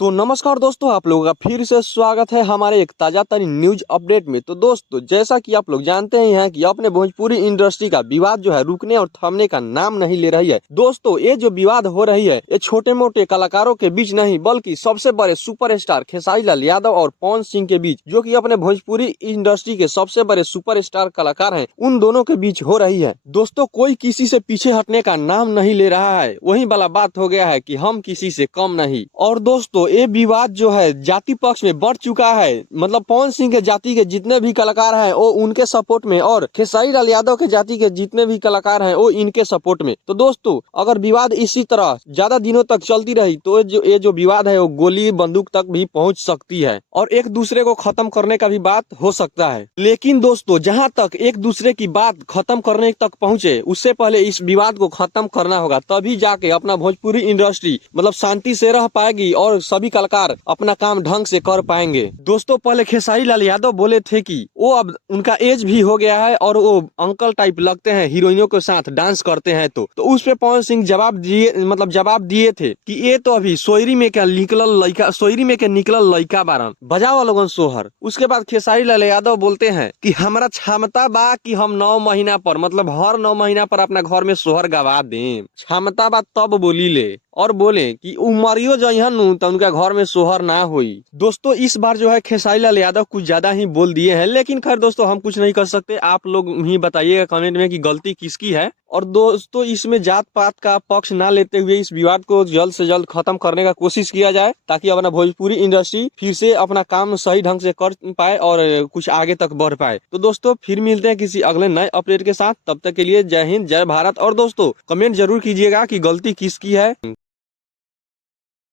तो नमस्कार दोस्तों, आप लोगों का फिर से स्वागत है हमारे एक ताजा तरीन न्यूज अपडेट में। तो दोस्तों, जैसा कि आप लोग जानते ही हैं कि अपने भोजपुरी इंडस्ट्री का विवाद जो है रुकने और थमने का नाम नहीं ले रही है। दोस्तों, ये जो विवाद हो रही है ये छोटे मोटे कलाकारों के बीच नहीं बल्कि सबसे बड़े सुपरस्टार खेसारी लाल यादव और पवन सिंह के बीच, जो कि अपने भोजपुरी इंडस्ट्री के सबसे बड़े सुपरस्टार कलाकार हैं, उन दोनों के बीच हो रही है। दोस्तों, कोई किसी से पीछे हटने का नाम नहीं ले रहा है। वही वाला बात हो गया है कि हम किसी से कम नहीं। और दोस्तों, ये विवाद जो है जाति पक्ष में बढ़ चुका है। मतलब पवन सिंह के जाति के जितने भी कलाकार हैं वो उनके सपोर्ट में, और खेसारी लाल यादव के जाति के जितने भी कलाकार हैं वो इनके सपोर्ट में। तो दोस्तों, अगर विवाद इसी तरह ज्यादा दिनों तक चलती रही तो ये जो विवाद है वो गोली बंदूक तक भी पहुंच सकती है और एक दूसरे को खत्म करने का भी बात हो सकता है। लेकिन दोस्तों, जहां तक एक दूसरे की बात खत्म करने तक पहुंचे उससे पहले इस विवाद को खत्म करना होगा, तभी जाके अपना भोजपुरी इंडस्ट्री मतलब शांति से रह पाएगी और सभी कलाकार अपना काम ढंग से कर पाएंगे। दोस्तों, पहले खेसारी लाल यादव बोले थे कि वो अब उनका एज भी हो गया है और वो अंकल टाइप लगते हैं, हीरोइनों के साथ डांस करते हैं। तो उस पे पवन सिंह जवाब दिए थे कि ये तो अभी सोयरी में क्या निकलल लइका बारन, बजाओ लोगन सोहर। उसके बाद खेसारी लाल यादव बोलते हैं कि हमारा क्षमता बा कि हम 9 महीना पर मतलब हर 9 महीना पर अपना घर में सोहर गवा दें, क्षमता बा तब बोली ले। और बोले कि उमरियो जइहन तो उनका घर में सोहर ना हुई। दोस्तों, इस बार जो है खेसारी लाल यादव कुछ ज्यादा ही बोल दिए हैं, लेकिन खैर दोस्तों, हम कुछ नहीं कर सकते। आप लोग ही बताइएगा कमेंट में कि गलती किसकी है। और दोस्तों, इसमें जात पात का पक्ष ना लेते हुए इस विवाद को जल्द से जल्द खत्म करने का कोशिश किया जाए, ताकि अपना भोजपुरी इंडस्ट्री फिर से अपना काम सही ढंग से कर पाए और कुछ आगे तक बढ़ पाए। तो दोस्तों, फिर मिलते हैं किसी अगले नए अपडेट के साथ। तब तक के लिए जय हिंद, जय भारत। और दोस्तों, कमेंट जरूर कीजिएगा कि गलती किसकी है।